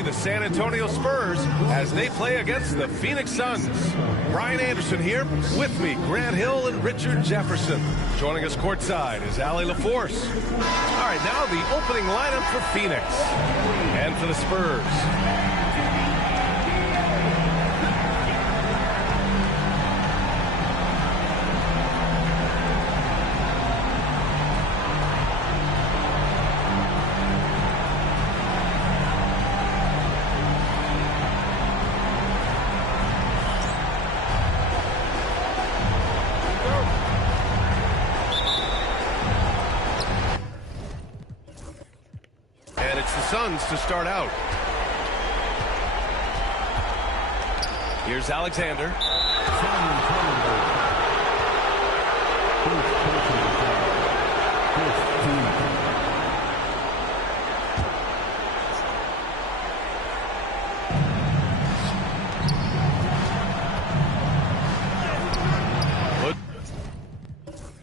see the San Antonio Spurs as they play against the Phoenix Suns. Brian Anderson here, with me, Grant Hill and Richard Jefferson. Joining us courtside is Allie LaForce. All right, now the opening lineup for Phoenix and for the Spurs. Suns to start out. Here's Alexander.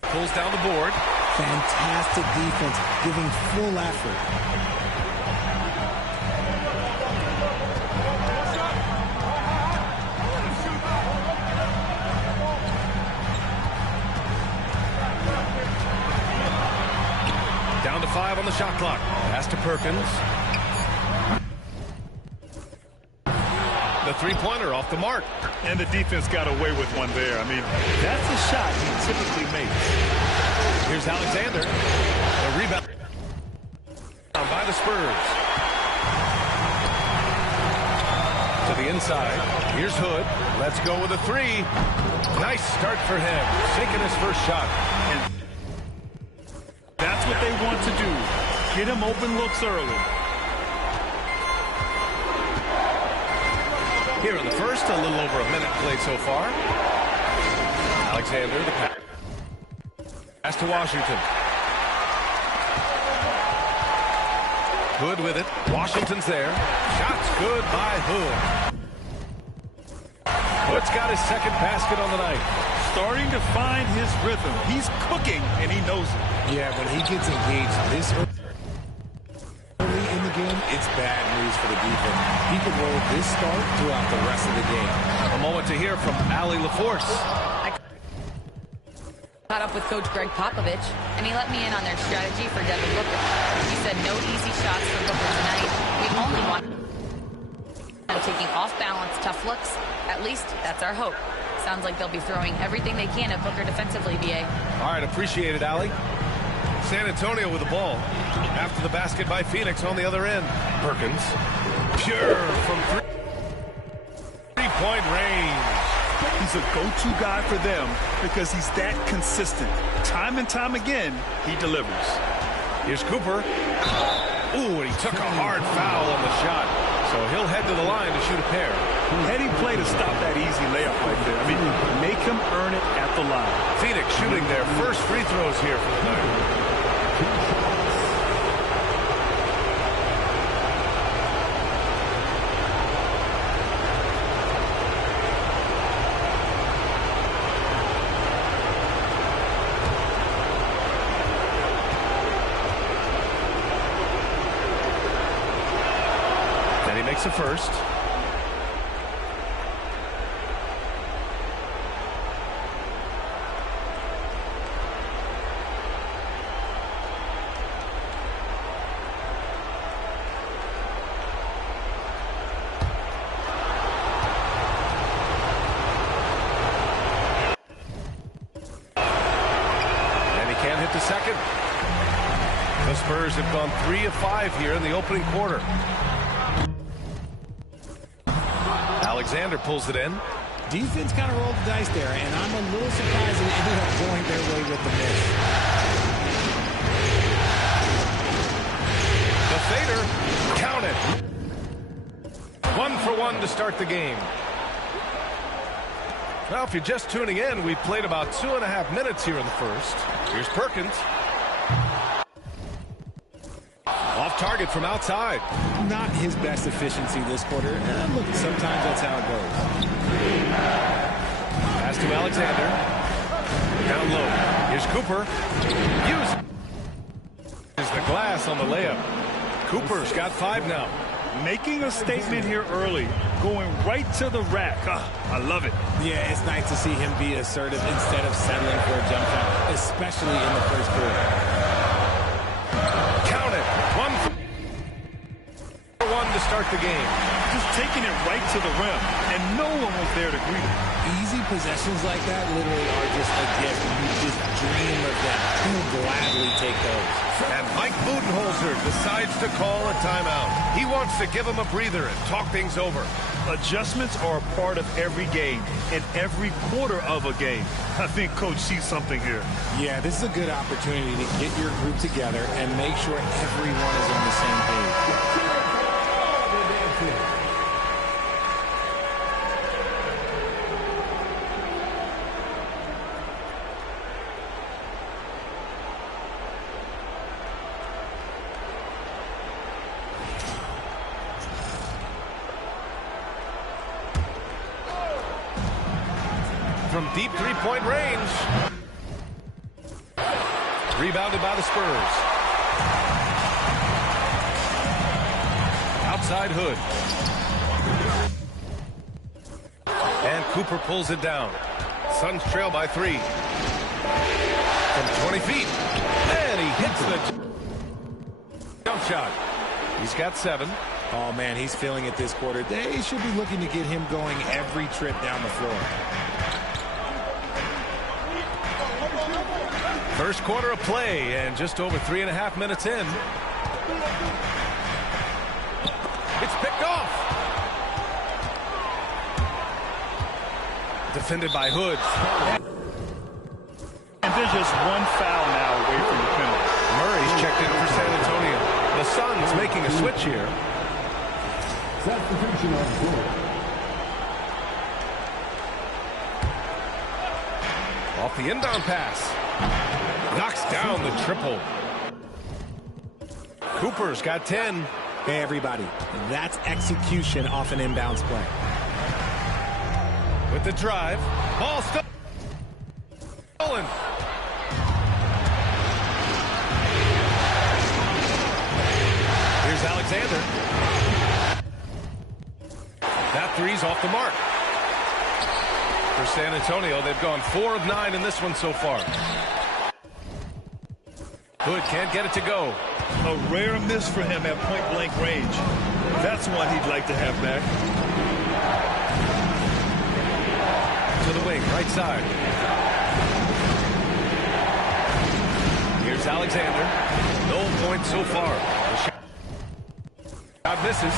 Pulls down the board. Fantastic defense, giving full effort. Down to 5 on the shot clock. Pass to Perkins. The three-pointer off the mark. And the defense got away with one there. I mean, that's a shot he typically makes. Here's Alexander. The rebound by the Spurs. To the inside. Here's Hood. Let's go with a three. Nice start for him. Sinking his first shot. And that's what they want to do. Get him open looks early. Here in the first, a little over a minute played so far. Alexander, the pass to Washington. Hood with it. Washington's there. Shots good by Hood. Hood's got his second basket on the night. Starting to find his rhythm. He's cooking, and he knows it. Yeah, when he gets engaged this early in the game, it's bad news for the defense. He can roll this start throughout the rest of the game. A moment to hear from Allie LaForce. I caught up with Coach Greg Popovich, and he let me in on their strategy for Devin Booker. He said no easy shots for Booker tonight. We only want him taking off-balance, tough looks. At least that's our hope. Sounds like they'll be throwing everything they can at Booker defensively, BA. All right, appreciate it, Allie. San Antonio with the ball. After the basket by Phoenix on the other end. Perkins. Pure from three-point range. He's a go-to guy for them because he's that consistent. Time and time again, he delivers. Here's Cooper. Ooh, and he took a hard foul on the shot. So he'll head to the line to shoot a pair. Heady play to stop that easy layup right there. I mean, make him earn it at the line. Phoenix shooting their first free throws here for the night. Then he makes a first. The second. The Spurs have gone 3 of 5 here in the opening quarter. Alexander pulls it in. Defense kind of rolled the dice there, and I'm a little surprised it ended up going their way with the miss. The fader, count it. 1 for 1 to start the game. Well, if you're just tuning in, we've played about 2.5 minutes here in the first. Here's Perkins. Off target from outside. Not his best efficiency this quarter. Look, sometimes that's how it goes. Pass to Alexander. Down low. Here's Cooper. Uses the glass on the layup. Cooper's got 5 now. Making a statement here early, going right to the rack. I love it. Yeah, it's nice to see him be assertive instead of settling for a jump shot, especially in the first quarter. Count it. 1-for-1 to start the game. Just taking it right to the rim, and no one was there to greet him. Easy possessions like that literally are just a gift. You just dream of them. He'll gladly take those. And Mike Budenholzer decides to call a timeout. He wants to give him a breather and talk things over. Adjustments are a part of every game, and every quarter of a game. I think Coach sees something here. Yeah, this is a good opportunity to get your group together and make sure everyone is on the same page. From deep three-point range. Rebounded by the Spurs. Outside Hood. And Cooper pulls it down. Suns trail by 3. From 20 feet. And he hits the jump shot. He's got 7. Oh, man, he's feeling it this quarter. They should be looking to get him going every trip down the floor. First quarter of play, and just over 3.5 minutes in. It's picked off. Defended by Hood. And there's just one foul now away from the penalty. Murray's checked in for San Antonio. The Suns making a switch here. Substitution on court. Off the inbound pass. Knocks down the triple. Cooper's got 10. Hey, everybody, that's execution off an inbounds play. With the drive. Ball stolen. Here's Alexander. That three's off the mark. For San Antonio, they've gone 4 of 9 in this one so far. Hood can't get it to go. A rare miss for him at point-blank range. That's one he'd like to have back. To the wing, right side. Here's Alexander. No points so far. The shot misses.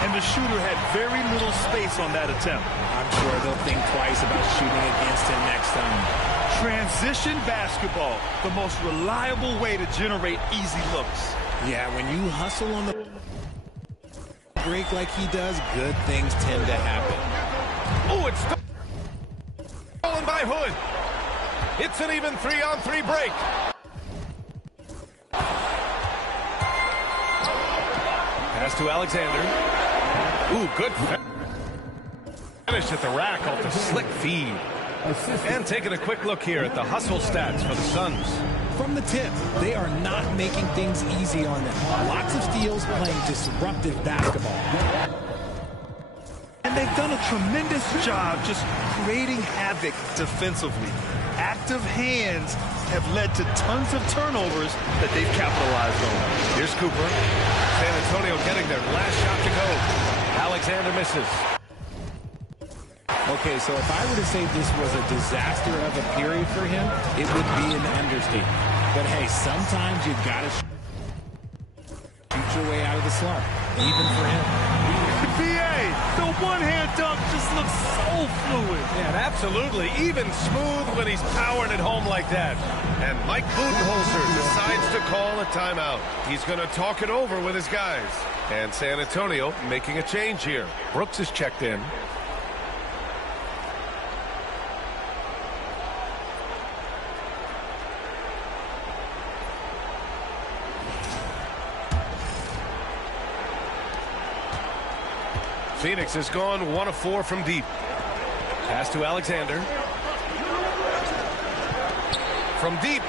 And the shooter had very little space on that attempt. I'm sure they'll think twice about shooting against him next time. Transition basketball, the most reliable way to generate easy looks. Yeah, when you hustle on the break like he does, good things tend to happen. Oh, it's stolen by Hood. It's an even 3-on-3 break. Pass to Alexander. Ooh, good finish at the rack off the slick feed. And taking a quick look here at the hustle stats for the Suns. From the tip, they are not making things easy on them. Lots of steals, playing disruptive basketball. And they've done a tremendous job just creating havoc defensively. Active hands have led to tons of turnovers that they've capitalized on. Here's Cooper. San Antonio getting their last shot to go. Alexander misses. Okay, so if I were to say this was a disaster of a period for him, it would be an understatement. But hey, sometimes you gotta shoot your way out of the slump, even for him. BA, the one-hand dunk just looks so fluid. Yeah, absolutely. Even smooth when he's powering it home like that. And Mike Budenholzer decides to call a timeout. He's going to talk it over with his guys. And San Antonio making a change here. Brooks is checked in. Phoenix has gone 1 of 4 from deep. Pass to Alexander. From deep.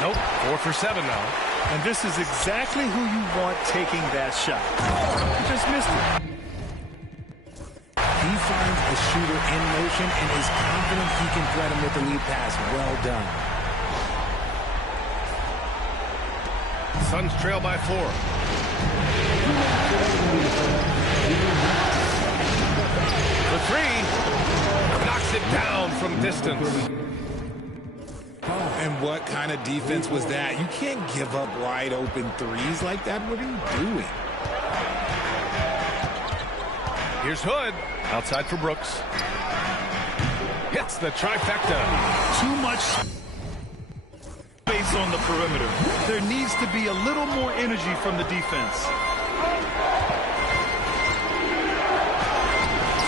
Nope, 4 for 7 now. And this is exactly who you want taking that shot. He just missed it. He finds a shooter in motion and is confident he can thread him with the lead pass. Well done. Suns trail by 4. The 3 knocks it down from distance. Oh, and what kind of defense was that? You can't give up wide open threes like that. What are you doing? Here's Hood. Outside for Brooks. Hits the trifecta. Too much space on the perimeter. There needs to be a little more energy from the defense.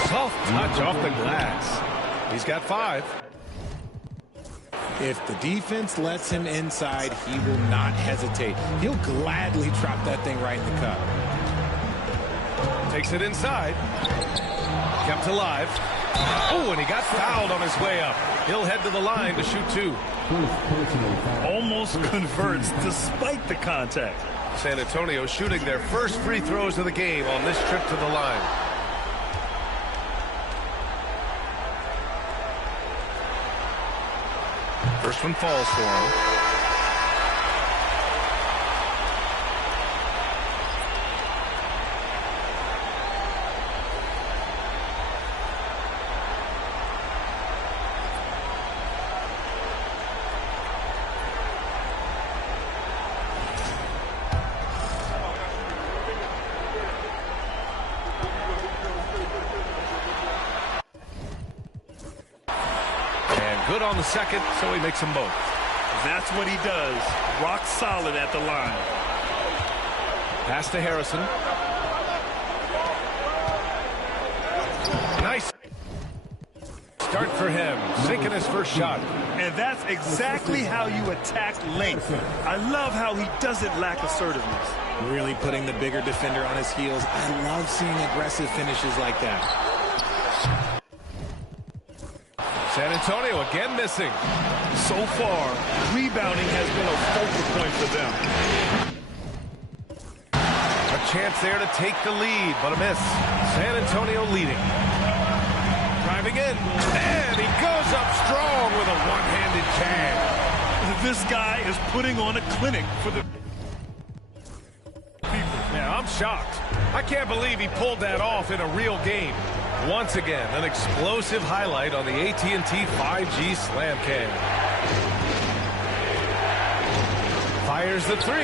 Soft touch off the glass. He's got 5. If the defense lets him inside, he will not hesitate. He'll gladly drop that thing right in the cup. Takes it inside. Kept alive. Oh, and he got fouled on his way up. He'll head to the line to shoot 2. Almost converts despite the contact. San Antonio shooting their first free throws of the game on this trip to the line. First one falls for him. Good on the second, so he makes them both. That's what he does. Rock solid at the line. Pass to Harrison. Nice start for him. Sinking his first shot. And that's exactly how you attack length. I love how he doesn't lack assertiveness. Really putting the bigger defender on his heels. I love seeing aggressive finishes like that. San Antonio again missing. So far, rebounding has been a focal point for them. A chance there to take the lead, but a miss. San Antonio leading. Driving in, and he goes up strong with a one-handed jam. This guy is putting on a clinic for the people. Yeah, I'm shocked. I can't believe he pulled that off in a real game. Once again, an explosive highlight on the AT&T 5G Slam Cam. Fires the 3.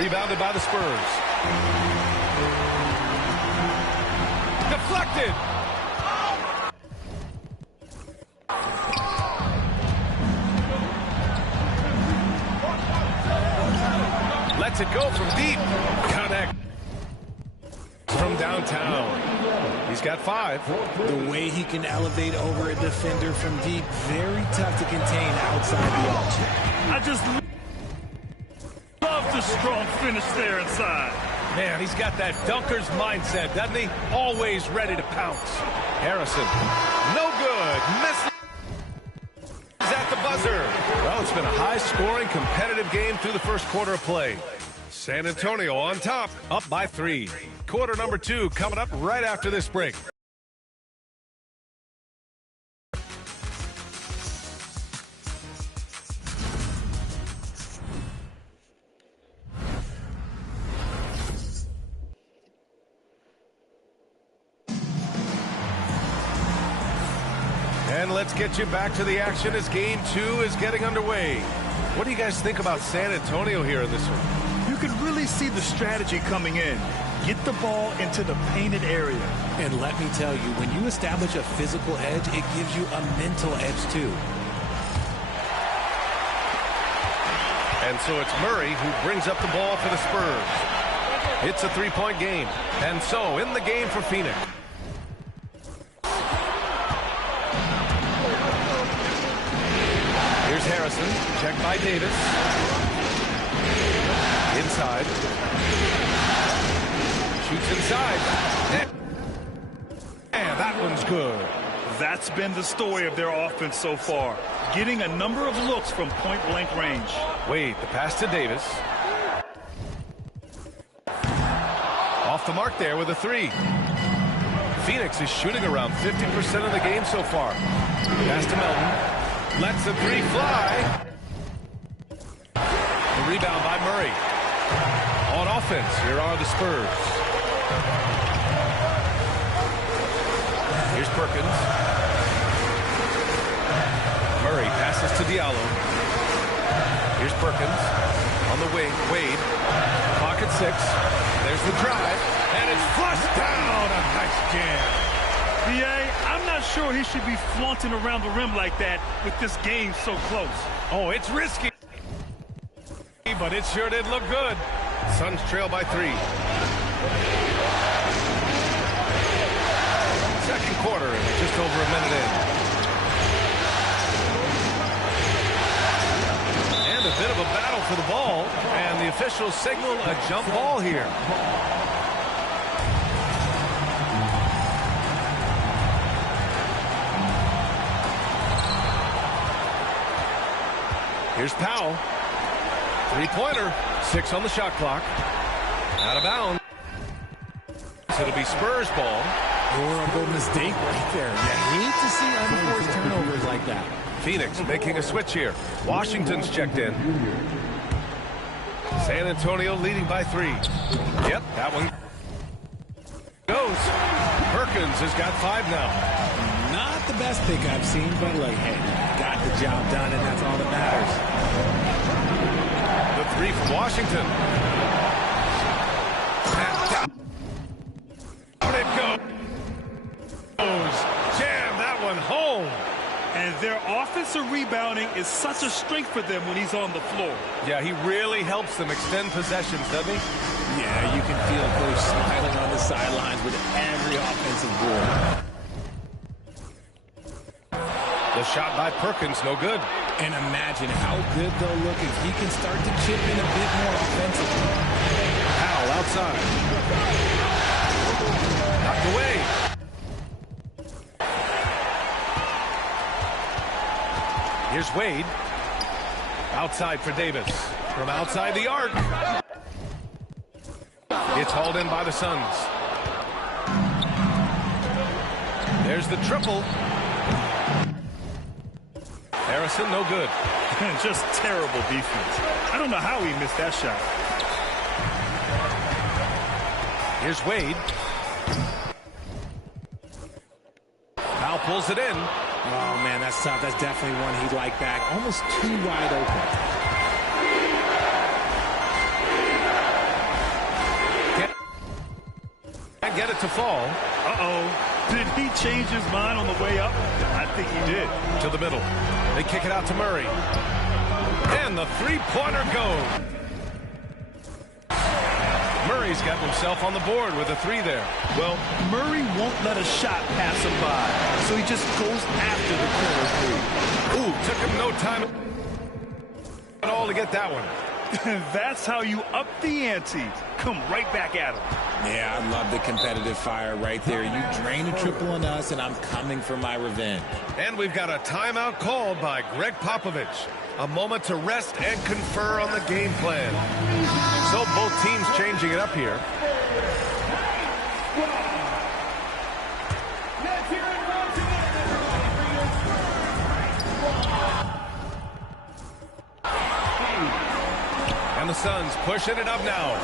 Rebounded by the Spurs. Deflected. Lets it go from deep. Connect. From downtown. He's got 5. The way he can elevate over a defender from deep, very tough to contain outside the arc. I just love the strong finish there inside. Man, he's got that dunker's mindset, doesn't he? Always ready to pounce. Harrison, no good. Misses at the buzzer. Well, it's been a high-scoring, competitive game through the first quarter of play. San Antonio on top, up by 3. Quarter number 2 coming up right after this break. And let's get you back to the action as game 2 is getting underway. What do you guys think about San Antonio here in this one? You could really see the strategy coming in. Get the ball into the painted area. And let me tell you, when you establish a physical edge, it gives you a mental edge too. And so it's Murray who brings up the ball for the Spurs. It's a 3-point game. And so in the game for Phoenix. Here's Harrison, checked by Davis. Inside. Shoots inside. And that one's good. That's been the story of their offense so far, getting a number of looks from point-blank range. Wade, the pass to Davis. Off the mark there with a three. Phoenix is shooting around 50% of the game so far. Pass to Melton. Lets the three fly. The rebound by Murray. On offense, here are the Spurs. Here's Perkins. Murray passes to Diallo. Here's Perkins. On the wing, Wade. Pocket six. There's the drive. And it's flushed down. A nice jam. BA, I'm not sure he should be flaunting around the rim like that with this game so close. Oh, it's risky. But it sure did look good. Suns trail by 3. Second quarter, and just over a minute in. And a bit of a battle for the ball, and the officials signal a jump ball here. Here's Powell. Three-pointer. 6 on the shot clock. Out of bounds. It'll be Spurs ball. Horrible mistake right there. You hate to see unforced turnovers like that. Phoenix making a switch here. Washington's checked in. San Antonio leading by 3. Yep, that one goes. Perkins has got 5 now. Not the best pick I've seen, but like, hey, got the job done, and that's all that matters. The 3 from Washington. And down it goes. Jam that one home. And their offensive rebounding is such a strength for them when he's on the floor. Yeah, he really helps them extend possessions, doesn't he? Yeah, you can feel Coach smiling on the sidelines with every offensive board. The shot by Perkins, no good. And imagine how good they'll look if he can start to chip in a bit more offensively. Powell outside. Knocked away. Here's Wade. Outside for Davis. From outside the arc. It's hauled in by the Suns. There's the triple. Harrison, no good. Just terrible defense. I don't know how he missed that shot. Here's Wade. Powell pulls it in. Oh, man, that's tough. That's definitely one he'd like back. Almost too wide open. Can't get it to fall. Uh-oh. Did he change his mind on the way up? I think he did. To the middle. They kick it out to Murray. And the three-pointer goes. Murray's got himself on the board with a 3 there. Well, Murray won't let a shot pass him by, so he just goes after the corner 3. Ooh, took him no time at all to get that one. That's how you up the ante. Come right back at him. Yeah, I love the competitive fire right there. You drain a triple on us, and I'm coming for my revenge. And we've got a timeout called by Greg Popovich. A moment to rest and confer on the game plan. So both teams changing it up here. And the Suns pushing it up now.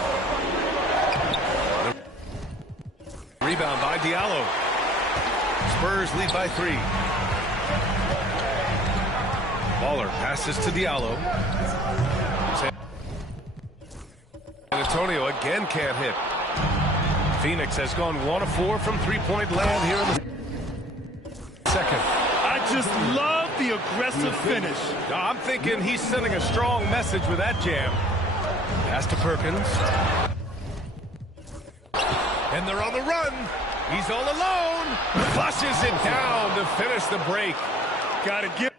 The rebound by Diallo. Spurs lead by 3. Baller passes to Diallo. San Antonio again can't hit. Phoenix has gone 1 of 4 from three-point land here in the second. I just love the aggressive finish. I'm thinking he's sending a strong message with that jam. Pass to Perkins. And they're on the run. He's all alone. Flushes it down to finish the break. Got to give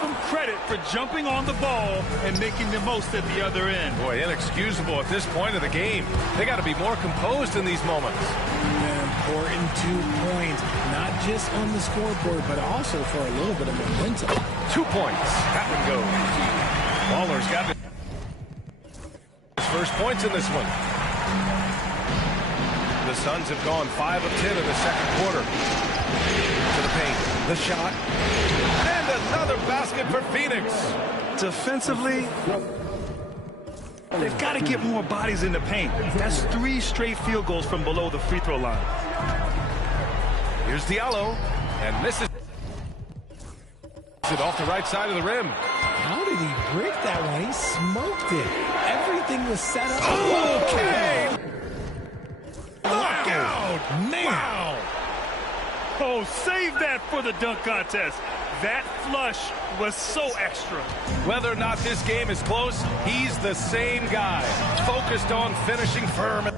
him credit for jumping on the ball and making the most at the other end. Boy, inexcusable at this point of the game. They got to be more composed in these moments. An important 2 points, not just on the scoreboard, but also for a little bit of momentum. 2 points. That one goes. Waller's got his first points in this one. The Suns have gone 5 of 10 in the second quarter. To the paint. The shot. And another basket for Phoenix. Defensively, they've got to get more bodies in the paint. That's 3 straight field goals from below the free throw line. Here's Diallo. And misses it off the right side of the rim. How did he break that one? He smoked it. Everything was set up. Okay. Look out! Man! Wow. Oh, save that for the dunk contest. That flush was so extra. Whether or not this game is close, he's the same guy. Focused on finishing firm at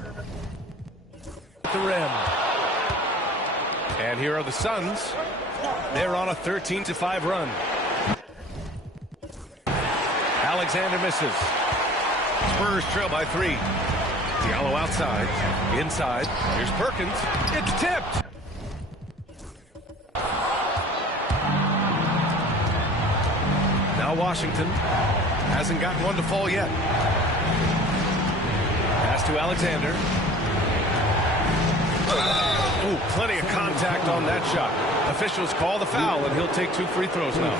the rim. And here are the Suns. They're on a 13-5 run. Alexander misses. Spurs trail by 3. Diallo outside. Inside. Here's Perkins. It's tipped. Now Washington hasn't gotten one to fall yet. Pass to Alexander. Ooh, plenty of contact on that shot. Officials call the foul, and he'll take 2 free throws now.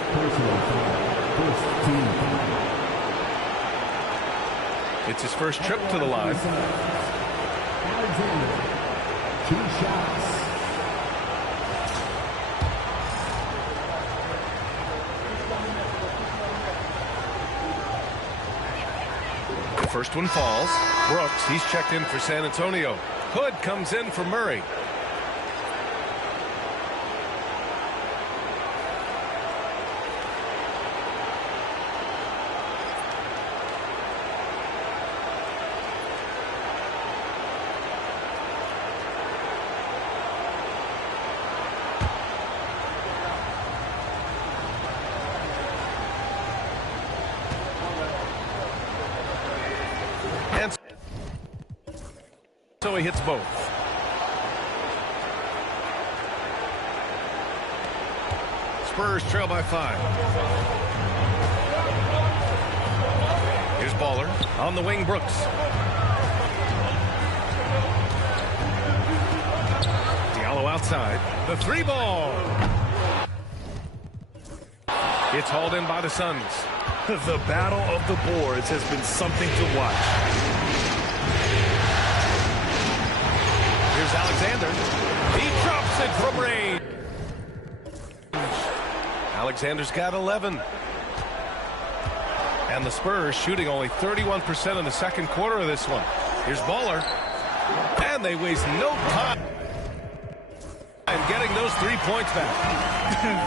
It's his first trip to the line. Alexander, 2 shots. The first one falls. Brooks, he's checked in for San Antonio. Hood comes in for Murray. And so he hits both. Spurs trail by 5. Here's Baller. On the wing, Brooks. Diallo outside. The 3 ball. It's hauled in by the Suns. The battle of the boards has been something to watch. Here's Alexander. He drops it from range. Alexander's got 11. And the Spurs shooting only 31% in the second quarter of this one. Here's Baller. And they waste no time getting those 3 points back.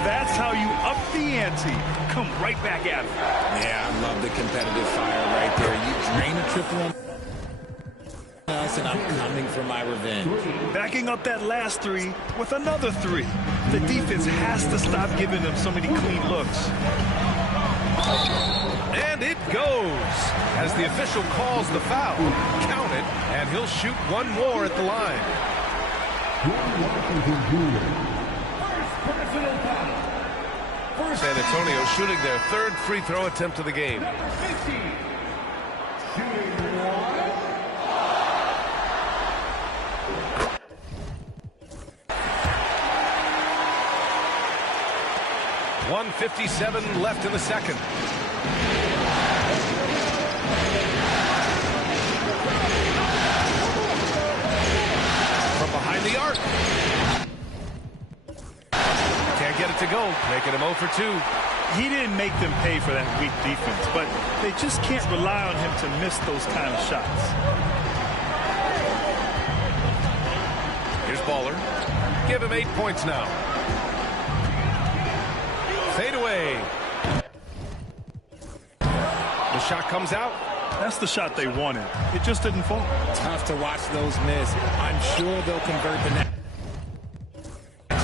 That's how you up the ante. Come right back at it. Yeah, I love the competitive fire right there. You drain a triple on us, and I'm coming for my revenge. Backing up that last 3 with another 3. The defense has to stop giving them so many clean looks. And it goes as the official calls the foul. Count it, and he'll shoot 1 more at the line. San Antonio shooting their 3rd free throw attempt of the game. .157 left in the second. From behind the arc. Can't get it to go, making him 0 for 2. He didn't make them pay for that weak defense, but they just can't rely on him to miss those kind of shots. Here's Baller. Give him 8 points now. Fade away. The shot comes out. That's the shot they wanted. It just didn't fall. Tough to watch those miss. I'm sure they'll convert the next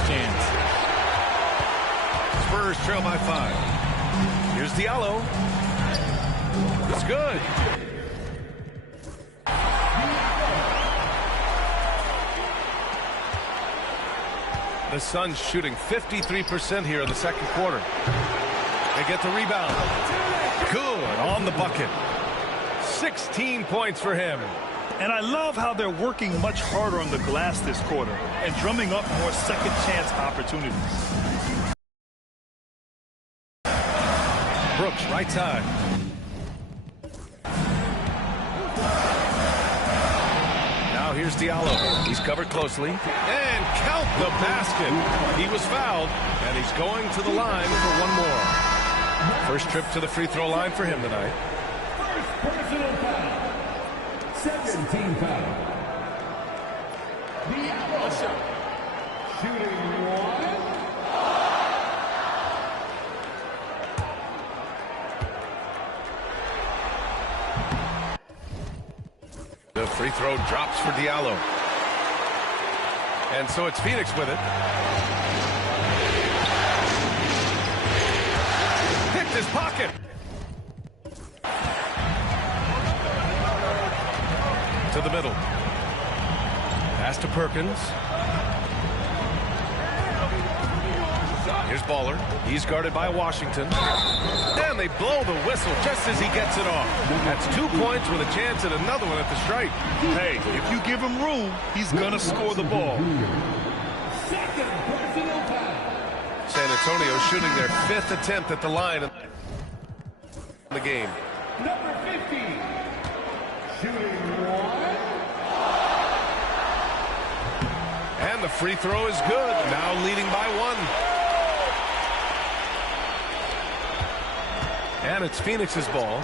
chance. Spurs trail by 5. Here's Diallo. It's good. The Suns shooting 53% here in the second quarter. They get the rebound. Good on the bucket. 16 points for him. And I love how they're working much harder on the glass this quarter and drumming up more second chance opportunities. Brooks, right side. Now here's Diallo. He's covered closely. And count the basket. He was fouled, and he's going to the line for one more. First trip to the free throw line for him tonight. First personal foul. 17 foul. Diallo. Shooting one. The free throw drops for Diallo. And so it's Phoenix with it. Picked his pocket. To the middle. Pass to Perkins. Here's Baller. He's guarded by Washington. And they blow the whistle just as he gets it off. That's 2 points with a chance at another one at the stripe. Hey, if you give him room, he's going to score the ball. Second personal foul. San Antonio shooting their 5th attempt at the line in the game. Number 50. Shooting one. And the free throw is good. Now leading by 1. And it's Phoenix's ball.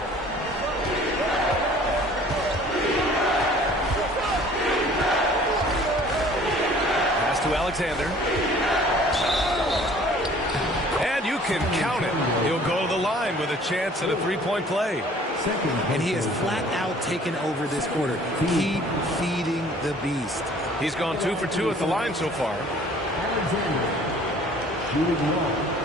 Pass to Alexander. And you can count it. He'll go to the line with a chance at a three-point play. And he has flat out taken over this quarter. Keep feeding the beast. He's gone 2 for 2 at the line so far. Alexander. Shooting one.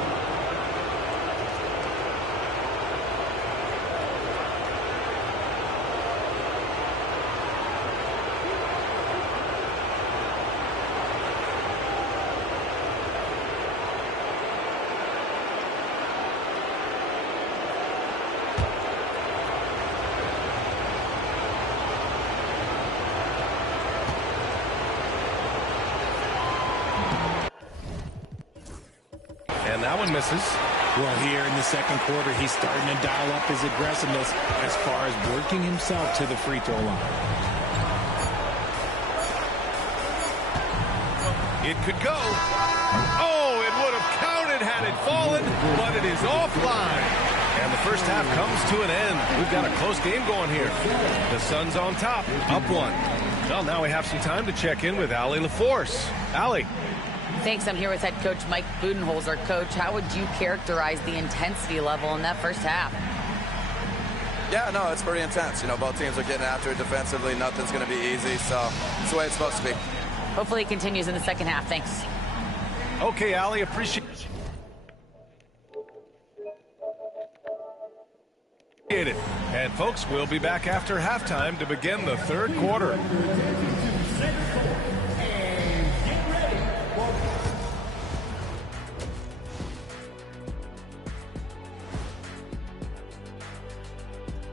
And that one misses. Well, here in the second quarter, he's starting to dial up his aggressiveness as far as working himself to the free throw line. It could go. Oh, it would have counted had it fallen, but it is offline. And the first half comes to an end. We've got a close game going here. The Suns on top, up 1. Well, now we have some time to check in with Allie LaForce. Allie. Thanks. I'm here with head coach Mike Budenholzer. Coach, how would you characterize the intensity level in that first half? Yeah, no, it's pretty intense. You know, both teams are getting after it defensively. Nothing's going to be easy, so it's the way it's supposed to be. Hopefully it continues in the second half. Thanks. Okay, Allie, appreciate it. And folks, we'll be back after halftime to begin the third quarter.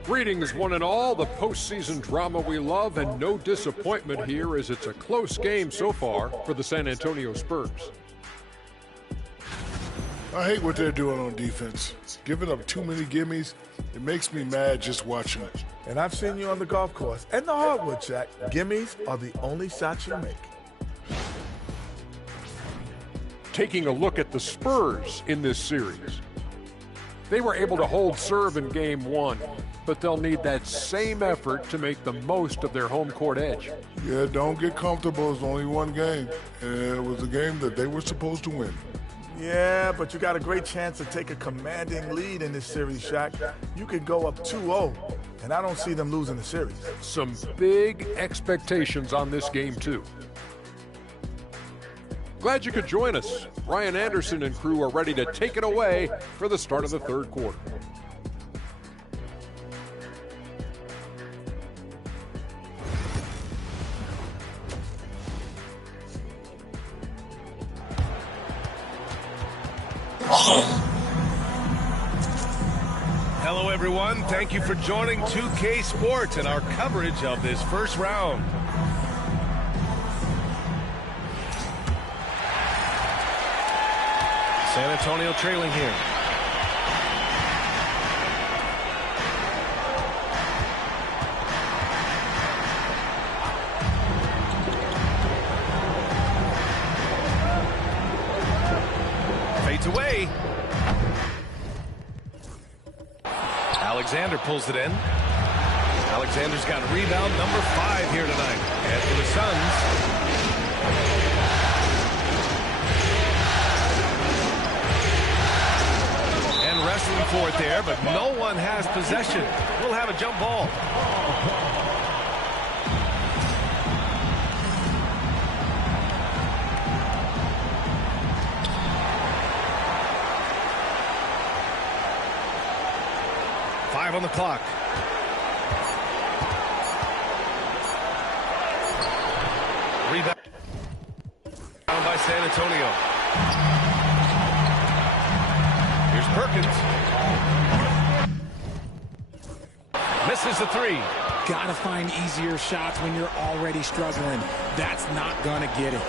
Greetings, one and all. The postseason drama we love, and no disappointment here as it's a close game so far for the San Antonio Spurs. I hate what they're doing on defense. Giving up too many gimmies, it makes me mad just watching it. And I've seen you on the golf course and the hardwood, Jack. Gimmies are the only shots you make. Taking a look at the Spurs in this series. They were able to hold serve in game 1, but they'll need that same effort to make the most of their home court edge. Yeah, don't get comfortable. It's only one game. And it was a game that they were supposed to win. Yeah, but you got a great chance to take a commanding lead in this series, Shaq. You could go up 2-0, and I don't see them losing the series. Some big expectations on this game, too. Glad you could join us. Ryan Anderson and crew are ready to take it away for the start of the third quarter. Hello, everyone. Thank you for joining 2K Sports and our coverage of this first round. San Antonio trailing here. Fades away. Alexander pulls it in. Alexander's got rebound number 5 here tonight. And for the Suns, wrestling for it there, but no one has possession. We'll have a jump ball. Five on the clock. Rebound by San Antonio. Perkins misses the 3. Gotta find easier shots when you're already struggling. That's not gonna get it.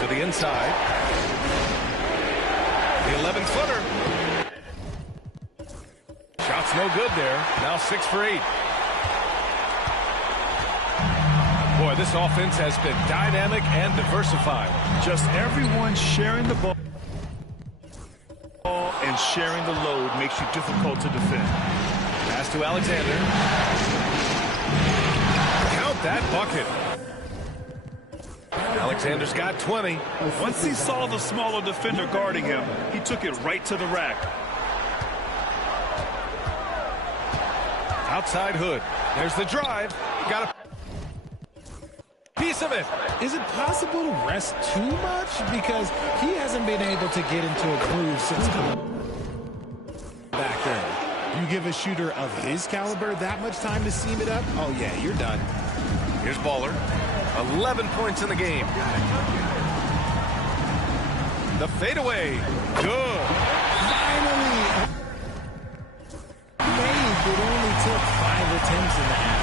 To the inside. The 11-footer. Shot's no good there. Now 6 for 8. Boy, this offense has been dynamic and diversified. Just everyone sharing the ball and sharing the load makes you difficult to defend. Pass to Alexander. Count that bucket. Alexander's got 20. Once he saw the smaller defender guarding him, he took it right to the rack. Outside Hood. There's the drive. Got a piece of it. Is it possible to rest too much? Because he hasn't been able to get into a groove since coming back in. You give a shooter of his caliber that much time to seam it up? Oh, yeah, you're done. Here's Baller. 11 points in the game. The fadeaway. Good. Finally. Made, but only took 5 attempts in the half.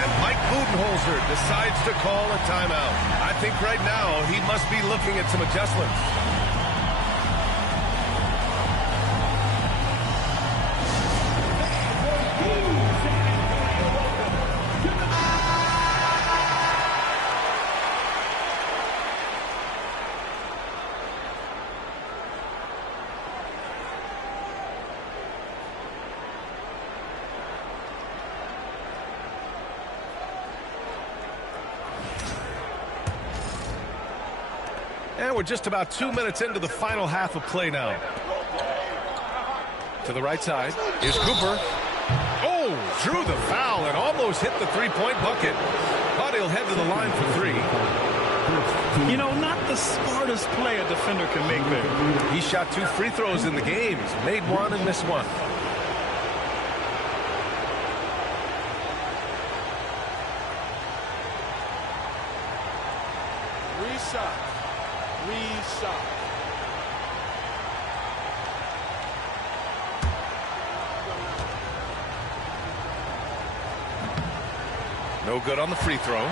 And Mike Budenholzer decides to call a timeout. I think right now he must be looking at some adjustments. And we're just about 2 minutes into the final half of play now. To the right side is Cooper. Oh, drew the foul and almost hit the three-point bucket. But he'll head to the line for 3. You know, not the smartest play a defender can make there. He shot 2 free throws in the game. He's made 1 and missed 1. Reset. No good on the free throw.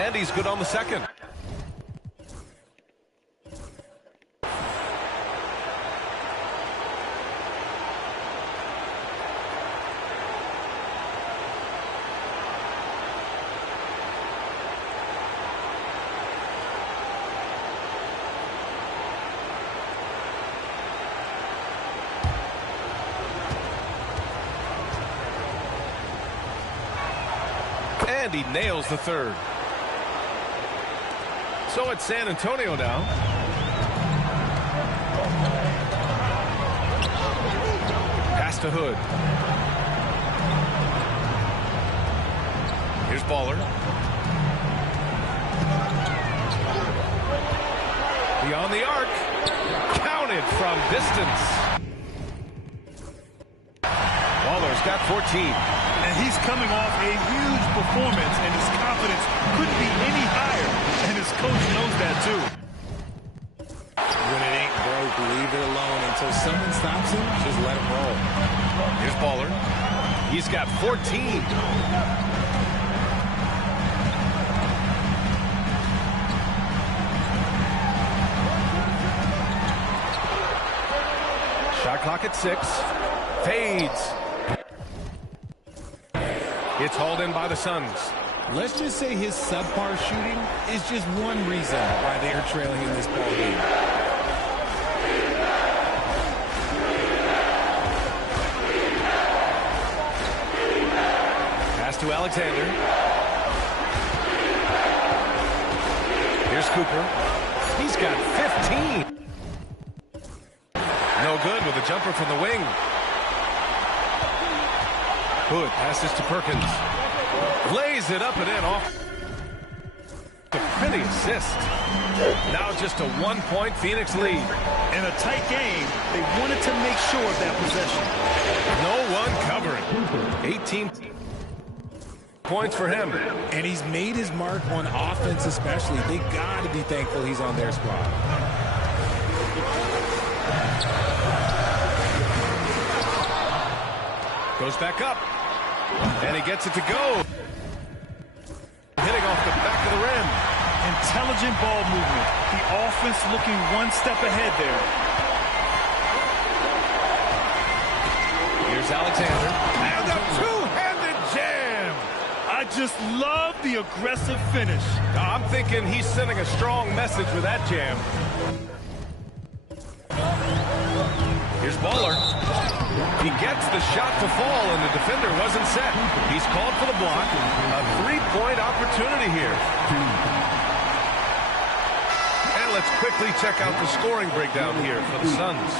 And he's good on the second. And he nails the third. So it's San Antonio now. Pass to Hood. Here's Baller. Beyond the arc. Counted from distance. Baller's got 14. And he's coming off a huge performance, and his confidence couldn't be any higher. And his coach knows that, too. When it ain't broke, leave it alone. Until someone stops him, just let him roll. Here's Baller. He's got 14. Shot clock at 6. Fades. It's hauled in by the Suns. Let's just say his subpar shooting is just one reason why they are trailing in this ball game. Pass to Alexander. Here's Cooper. He's got 15. No good with a jumper from the wing. Hood passes to Perkins. Lays it up and in off. A pretty assist. Now just a 1-point Phoenix lead. In a tight game, they wanted to make sure of that possession. No one covering. 18 points for him. And he's made his mark on offense especially. They got to be thankful he's on their squad. Goes back up. And he gets it to go. Hitting off the back of the rim. Intelligent ball movement. The offense looking one step ahead there. Here's Alexander. And a two-handed jam. I just love the aggressive finish. I'm thinking he's sending a strong message with that jam. Here's Baller. He gets the shot to fall, and the defender wasn't set. He's called for the block. A three-point opportunity here. And let's quickly check out the scoring breakdown here for the Suns.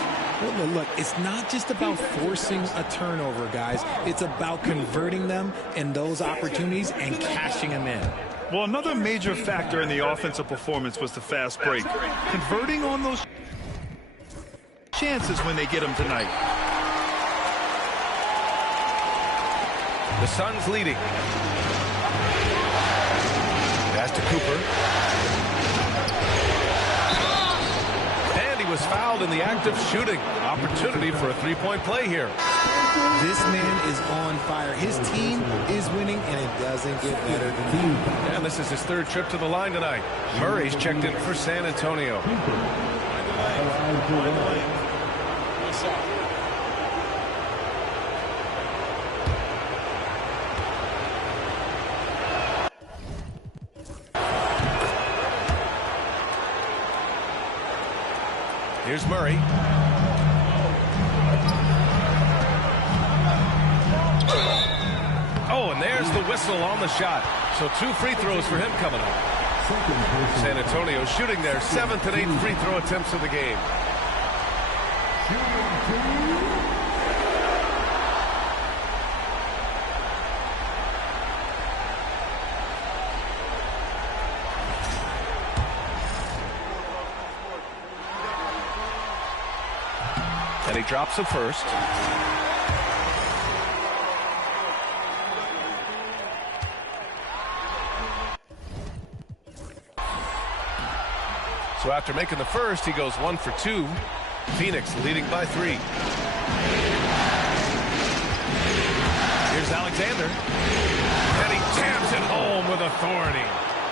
Well, look, it's not just about forcing a turnover, guys. It's about converting them in those opportunities and cashing them in. Well, another major factor in the offensive performance was the fast break. Converting on those chances when they get them tonight. The Suns leading. Pass to Cooper. And he was fouled in the act of shooting. Opportunity for a three-point play here. This man is on fire. His team is winning, and it doesn't get better than that. And this is his third trip to the line tonight. Murray's checked in for San Antonio. Here's Murray. Oh, and there's the whistle on the shot. So 2 free throws for him coming up. San Antonio shooting their 7th and 8th free throw attempts of the game. And he drops the first. So after making the first, he goes 1 for 2. Phoenix leading by 3. Here's Alexander. And he jams it home with authority.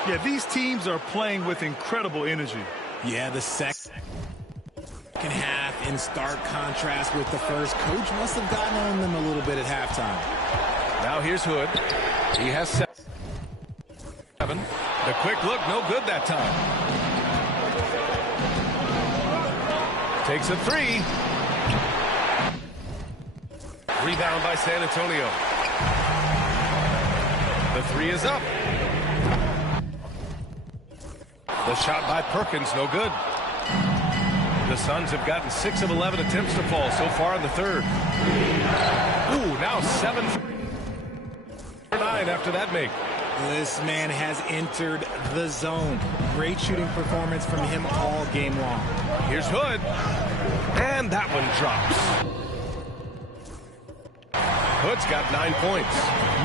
Yeah, these teams are playing with incredible energy. Yeah, the second half in stark contrast with the first. Coach must have gotten on them a little bit at halftime. Now here's Hood. He has 7. The quick look, no good that time. Takes a 3. Rebound by San Antonio. The 3 is up. The shot by Perkins, no good. The Suns have gotten 6 of 11 attempts to fall so far in the third. Ooh, now 7 for 9 after that make. This man has entered the zone. Great shooting performance from him all game long. Here's Hood. And that one drops. Hood's got 9 points.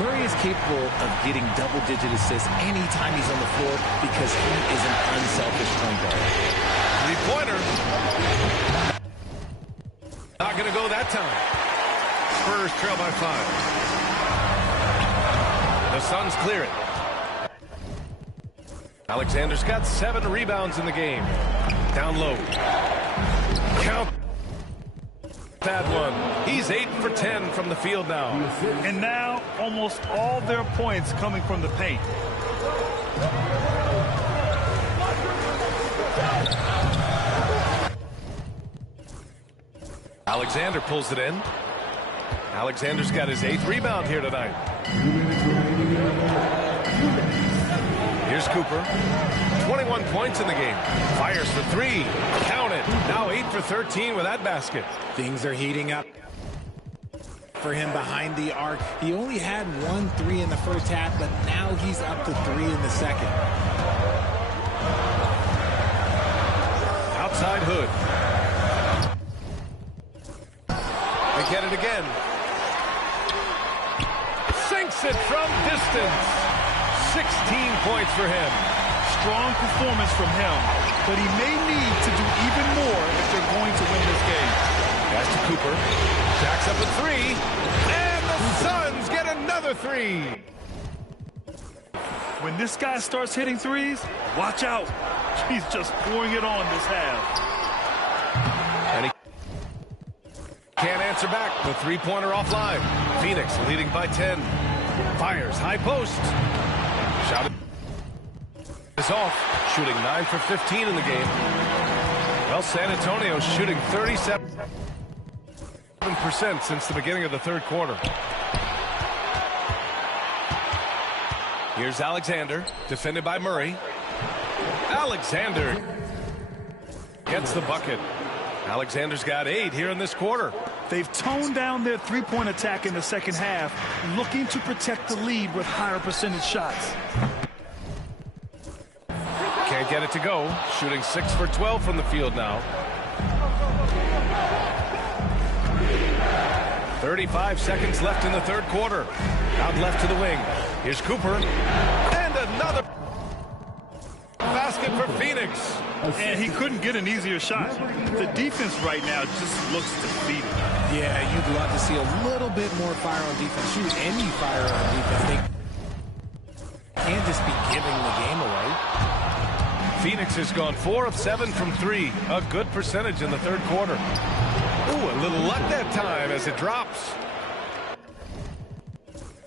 Murray is capable of getting double-digit assists anytime he's on the floor because he is an unselfish point guard. Three-pointer. Not going to go that time. Spurs trail by 5. The Suns clear it. Alexander's got 7 rebounds in the game. Down low. Count that one. He's 8 for 10 from the field now. And now almost all their points coming from the paint. Alexander pulls it in. Alexander's got his 8th rebound here tonight. Here's Cooper. 21 points in the game. Fires for 3. Count it. Now 8 for 13 with that basket. Things are heating up for him behind the arc. He only had 1 3 in the first half, but now he's up to 3 in the second. Outside Hood. They get it again. Sinks it from distance. 16 points for him. Strong performance from him, but he may need to do even more if they're going to win this game. Pass to Cooper. Jacks up a 3. And the Suns get another 3. When this guy starts hitting threes, watch out. He's just pouring it on this half. And he can't answer back. The three-pointer offline. Phoenix leading by 10. Fires high post. Shot is off. Shooting 9 for 15 in the game. Well, San Antonio shooting 37% since the beginning of the third quarter. Here's Alexander, defended by Murray. Alexander gets the bucket. Alexander's got 8 here in this quarter. They've toned down their three-point attack in the second half, looking to protect the lead with higher percentage shots. Can't get it to go. Shooting 6 for 12 from the field now. 35 seconds left in the third quarter. Out left to the wing. Here's Cooper. And another basket for Phoenix. And he couldn't get an easier shot. The defense right now just looks defeated. Yeah, you'd love to see a little bit more fire on defense. Shoot, any fire on defense. They can't just be giving the game away. Phoenix has gone 4 of 7 from 3. A good percentage in the third quarter. Ooh, a little luck that time as it drops.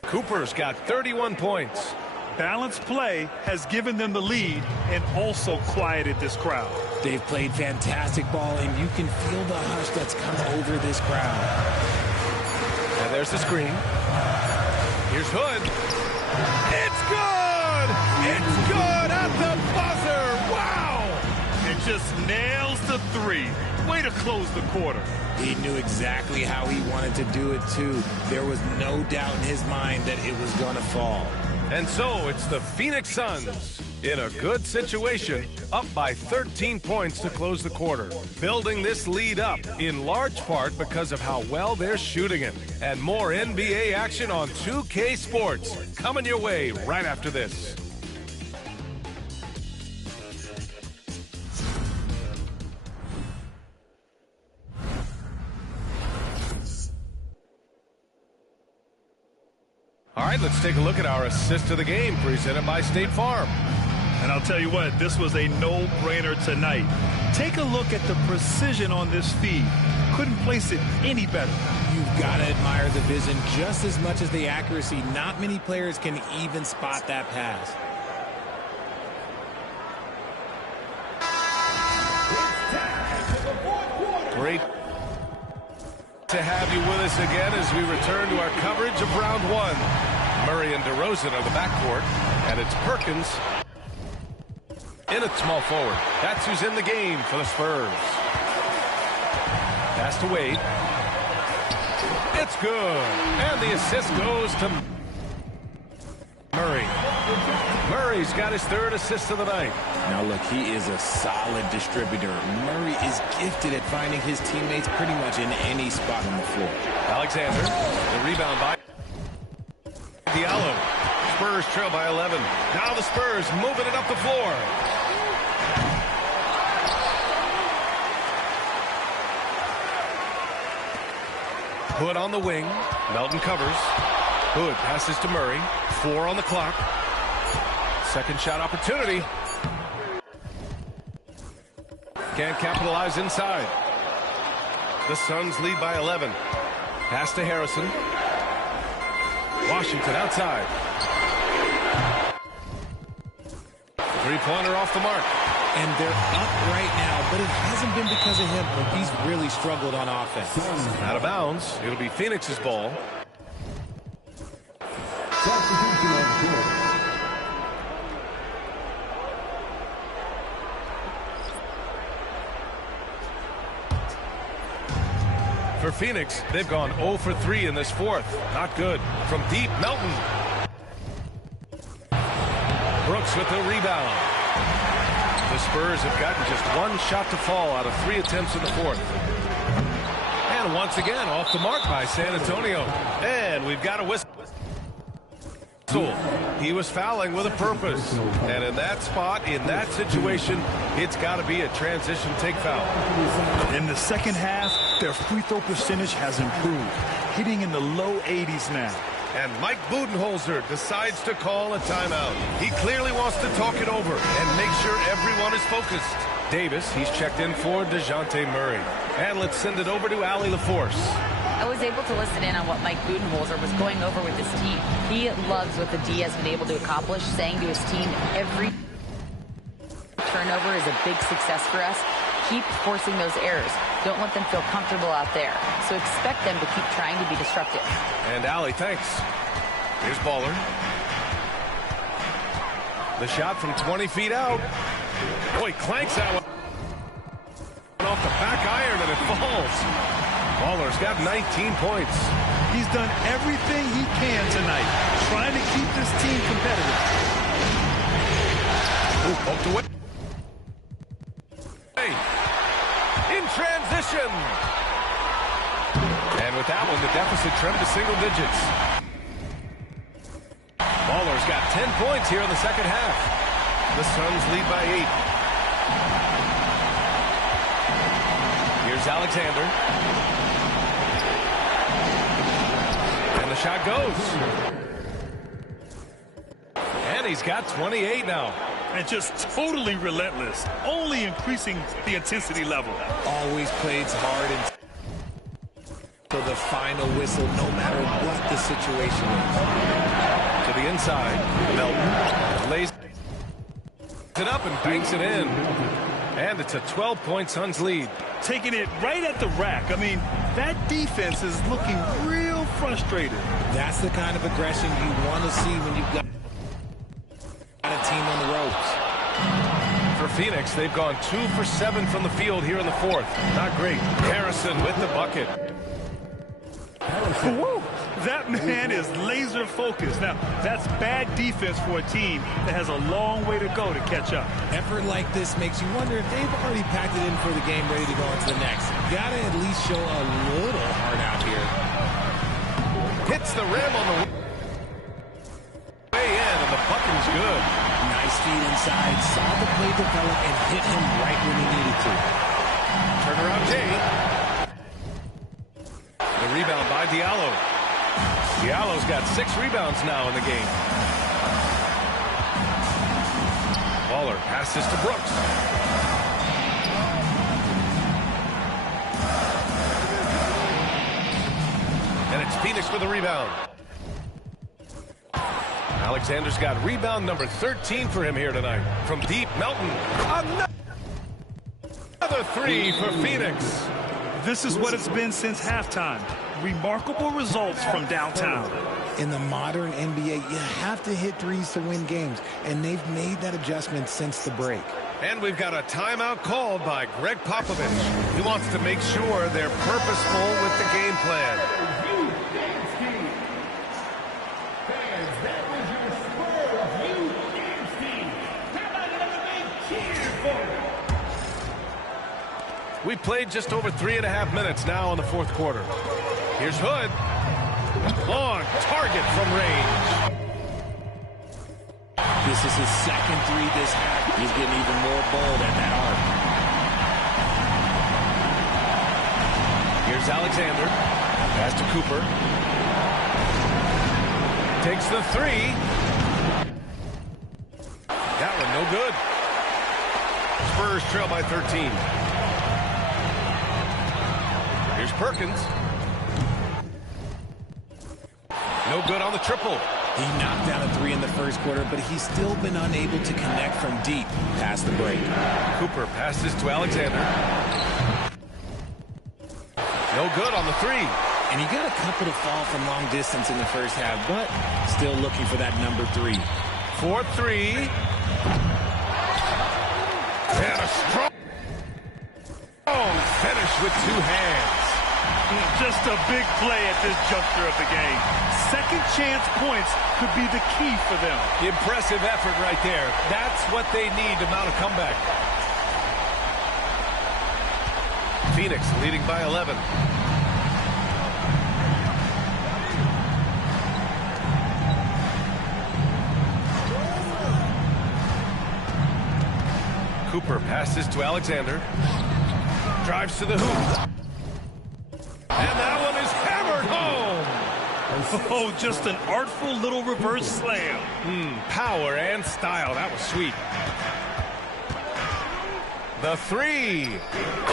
Cooper's got 31 points. Balanced play has given them the lead and also quieted this crowd. They've played fantastic ball, and you can feel the hush that's come over this crowd. And there's the screen. Here's Hood. It's good! It's good at the buzzer! Wow! And just nails the 3. Way to close the quarter. He knew exactly how he wanted to do it, too. There was no doubt in his mind that it was going to fall. And so it's the Phoenix Suns in a good situation, up by 13 points to close the quarter. Building this lead up in large part because of how well they're shooting it. And more NBA action on 2K Sports coming your way right after this. All right, let's take a look at our assist of the game presented by State Farm. And I'll tell you what, this was a no-brainer tonight. Take a look at the precision on this feed. Couldn't place it any better. You've got to admire the vision just as much as the accuracy. Not many players can even spot that pass. Great to have you with us again as we return to our coverage of round 1. Murray and DeRozan are the backcourt, and it's Perkins in at small forward. That's who's in the game for the Spurs. Pass to Wade. It's good. And the assist goes to Murray. Murray's got his third assist of the night. Now look, he is a solid distributor. Murray is gifted at finding his teammates pretty much in any spot on the floor. Alexander, the rebound by Diallo. Spurs trail by 11. Now the Spurs moving it up the floor. Hood on the wing. Melton covers. Hood passes to Murray. 4 on the clock. Second shot opportunity. Can't capitalize inside. The Suns lead by 11. Pass to Harrison. Washington outside. Three-pointer off the mark. And they're up right now, but it hasn't been because of him. He's really struggled on offense. Out of bounds. It'll be Phoenix's ball. Substitution on court. For Phoenix, they've gone 0 for 3 in this fourth. Not good. From deep, Melton. Brooks with the rebound. The Spurs have gotten just one shot to fall out of 3 attempts in the fourth. And once again, off the mark by San Antonio. And we've got a whistle. He was fouling with a purpose. And in that spot, in that situation, it's got to be a transition take foul. In the second half, their free throw percentage has improved, hitting in the low 80s now. And Mike Budenholzer decides to call a timeout. He clearly wants to talk it over and make sure everyone is focused. Davis, he's checked in for DeJounte Murray. And let's send it over to Allie LaForce. I was able to listen in on what Mike Budenholzer was going over with his team. He loves what the D has been able to accomplish, saying to his team, every turnover is a big success for us. Keep forcing those errors. Don't let them feel comfortable out there. So expect them to keep trying to be disruptive. And Allie, thanks. Here's Baller. The shot from 20 feet out. Boy, clanks that one off the back iron and it falls. Baller's got 19 points. He's done everything he can tonight, trying to keep this team competitive. Ooh, poked away. In transition. And with that one, the deficit trimmed to single digits. Baller's got 10 points here in the second half. The Suns lead by 8. Here's Alexander. And the shot goes. And he's got 28 now. And just totally relentless, only increasing the intensity level. Always plays hard and to the final whistle, no matter what the situation is. To the inside, Melton lays it up and banks it in. And it's a 12-point Suns lead. Taking it right at the rack. I mean, that defense is looking real frustrated. That's the kind of aggression you want to see when you've got a team on the ropes. For Phoenix, they've gone 2 for 7 from the field here in the fourth. Not great. Harrison with the bucket. Woo! That man is laser focused. Now, that's bad defense for a team that has a long way to go to catch up. Effort like this makes you wonder if they've already packed it in for the game, ready to go on to the next. Gotta at least show a little heart out here. Hits the rim on the way in, and the bucket's good. Nice feed inside, saw the play develop, and hit him right when he needed to. Turnaround Jay. The rebound by Diallo. Diallo's got 6 rebounds now in the game. Baller passes to Brooks. And it's Phoenix for the rebound. Alexander's got rebound number 13 for him here tonight. From deep, Melton. Another 3 for Phoenix. This is what it's been since halftime. Remarkable results from downtown. In the modern NBA, you have to hit threes to win games, and they've made that adjustment since the break. And we've got a timeout called by Greg Popovich. He wants to make sure they're purposeful with the game plan. Fans, that was your Spurs We played just over 3.5 minutes now in the fourth quarter. Here's Hood. On target from range. This is his second three this half. He's getting even more bold at that arc. Here's Alexander. Pass to Cooper. Takes the three. That one no good. Spurs trail by 13. Here's Perkins. No good on the triple. He knocked down a three in the first quarter, but he's still been unable to connect from deep past the break. Cooper passes to Alexander. No good on the three. And he got a couple to fall from long distance in the first half, but still looking for that number three. 4-3. And a strong finish with two hands. Just a big play at this juncture of the game. Second chance points could be the key for them. Impressive effort right there. That's what they need to mount a comeback. Phoenix leading by 11. Cooper passes to Alexander. Drives to the hoop. And that one is hammered home. Oh, just an artful little reverse slam. Power and style. That was sweet. The three.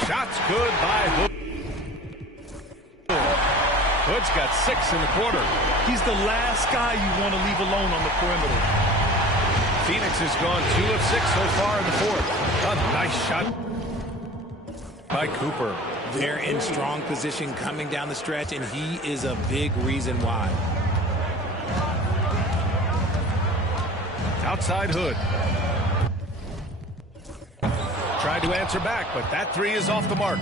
Shots good by Hood. Hood's got 6 in the quarter. He's the last guy you want to leave alone on the perimeter. Phoenix has gone 2 of 6 so far in the fourth. A nice shot by Cooper. They're in strong position coming down the stretch, and he is a big reason why. Outside Hood. Tried to answer back, but that three is off the mark.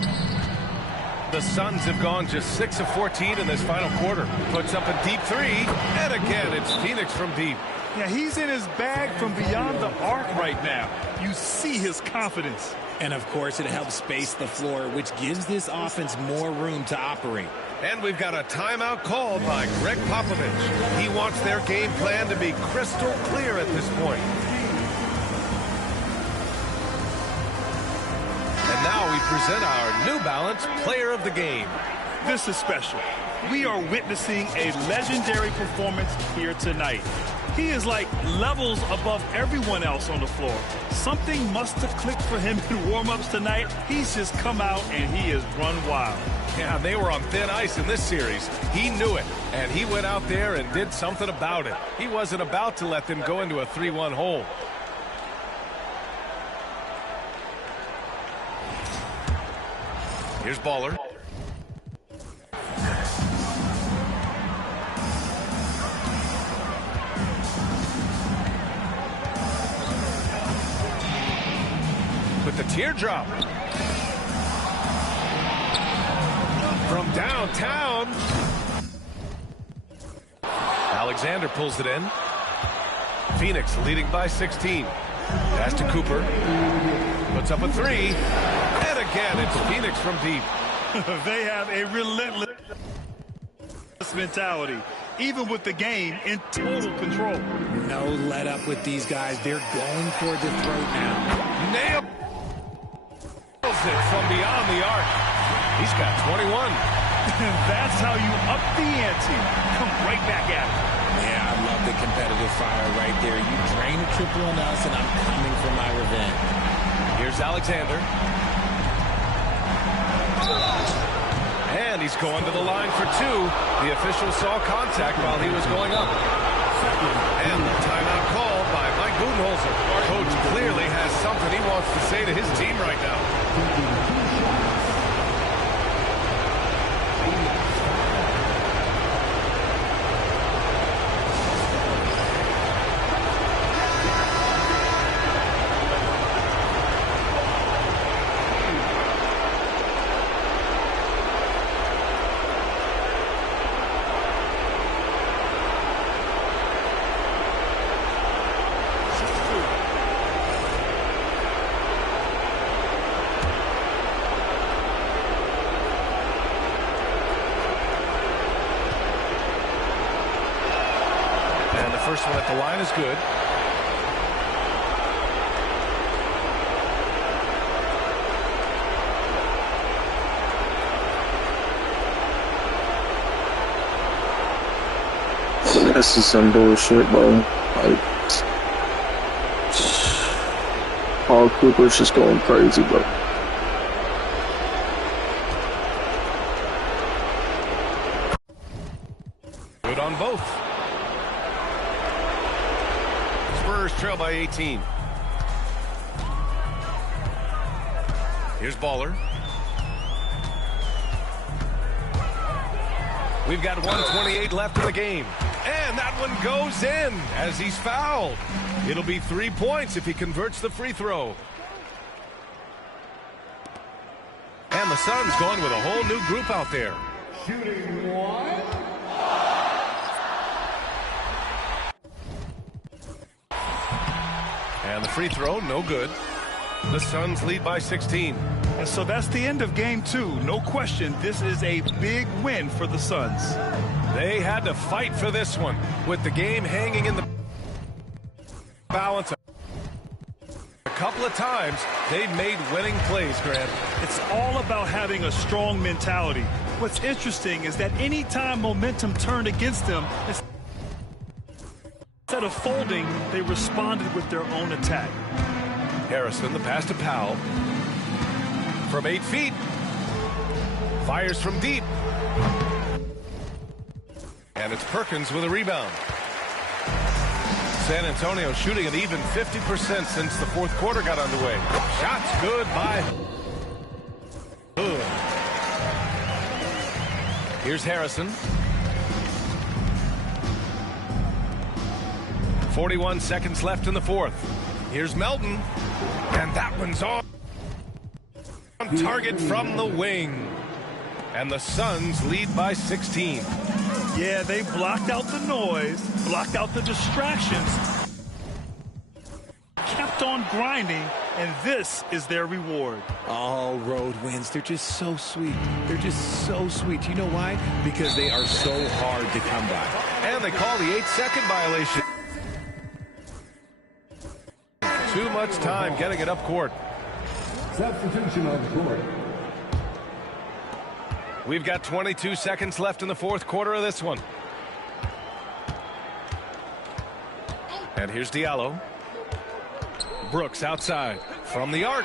The Suns have gone just 6 of 14 in this final quarter. Puts up a deep three, and again, it's Phoenix from deep. Yeah, he's in his bag from beyond the arc right now. You see his confidence. And, of course, it helps space the floor, which gives this offense more room to operate. And we've got a timeout called by Greg Popovich. He wants their game plan to be crystal clear at this point. And now we present our New Balance Player of the Game. This is special. We are witnessing a legendary performance here tonight. He is like levels above everyone else on the floor. Something must have clicked for him in warm-ups tonight. He's just come out and he has run wild. Yeah, they were on thin ice in this series. He knew it, and he went out there and did something about it. He wasn't about to let them go into a 3-1 hole. Here's Baller. With the teardrop. From downtown. Alexander pulls it in. Phoenix leading by 16. Pass to Cooper. Puts up a three. And again, it's Phoenix from deep. They have a relentless mentality, even with the game in total control. No let up with these guys. They're going for the throat now. Nails it from beyond the arc. He's got 21. That's how you up the ante. Come right back at it. Yeah, I love the competitive fire right there. You drain a triple on us, and I'm coming for my revenge. Here's Alexander. And he's going to the line for two. The official saw contact while he was going up. And the timeout called by Mike Budenholzer. Coach clearly has something he wants to say to his team right now. first one at the line is good. This is some bullshit, bro. Like, Paul Cooper's just going crazy, bro. Good on both. Spurs trail by 18. Here's Baller. We've got 1:28 left in the game. And that one goes in as he's fouled. It'll be 3 points if he converts the free throw. And the Suns going with a whole new group out there. Shooting one. And the free throw, no good. The Suns lead by 16. And so that's the end of game 2. No question, this is a big win for the Suns. They had to fight for this one with the game hanging in the balance. A couple of times they've made winning plays, Grant. It's all about having a strong mentality. What's interesting is that anytime momentum turned against them, instead of folding, they responded with their own attack. Harrison, the pass to Powell. From 8 feet. Fires from deep. And it's Perkins with a rebound. San Antonio shooting an even 50% since the fourth quarter got underway. Shots good by Hood. Here's Harrison. 41 seconds left in the fourth. Here's Melton. And that one's on target from the wing. And the Suns lead by 16. Yeah, they blocked out the noise, blocked out the distractions, kept on grinding, and this is their reward. All road wins, they're just so sweet. They're just so sweet. You know why? Because they are so hard to come by. And they call the 8-second violation. Too much time getting it up court. Substitution on the court. We've got 22 seconds left in the fourth quarter of this one. And here's Diallo. Brooks outside from the arc.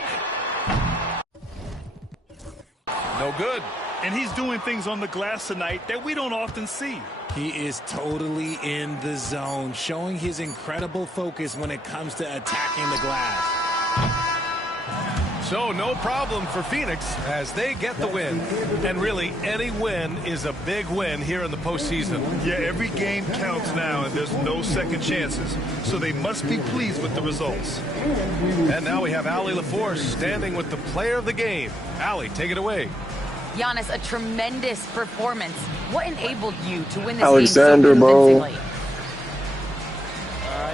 No good. And he's doing things on the glass tonight that we don't often see. He is totally in the zone, showing his incredible focus when it comes to attacking the glass. So no problem for Phoenix as they get the win. And really, any win is a big win here in the postseason. Yeah, every game counts now, and there's no second chances. So they must be pleased with the results. And now we have Allie LaForce standing with the player of the game. Allie, take it away. Giannis, a tremendous performance. What enabled you to win this Alexander, game so convincingly?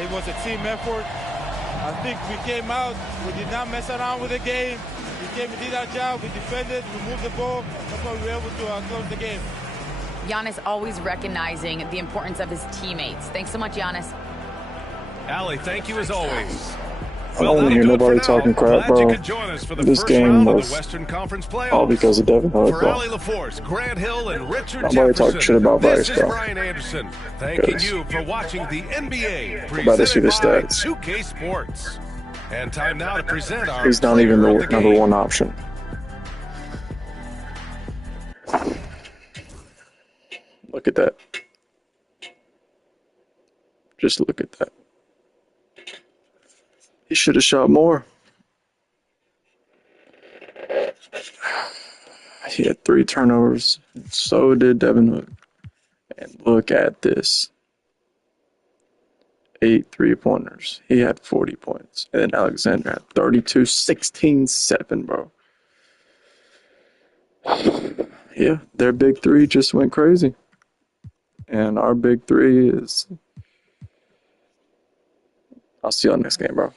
It was a team effort. I think we came out, we did not mess around with the game. We did our job, we defended, we moved the ball. That's why we were able to close the game. Giannis always recognizing the importance of his teammates. Thanks so much, Giannis. Allie, thank you as always. I don't want to hear nobody talking crap, bro. This game was all because of Devin Hood, for bro. Allie LaForce, Grant Hill, and Richard Nobody talking shit about Bryce, this is bro. Brian Anderson, thanking you for watching the NBA About to see the presented by stats. 2K Sports. And time now to present our He's not player even of the the number game. one option. Look at that. Just look at that. He should have shot more. He had 3 turnovers. So did Devin Hood. And look at this. 8 3-pointers. He had 40 points. And then Alexander had 32, 16, 7, bro. Yeah, their big 3 just went crazy. And our big 3 is... I'll see y'all next game, bro.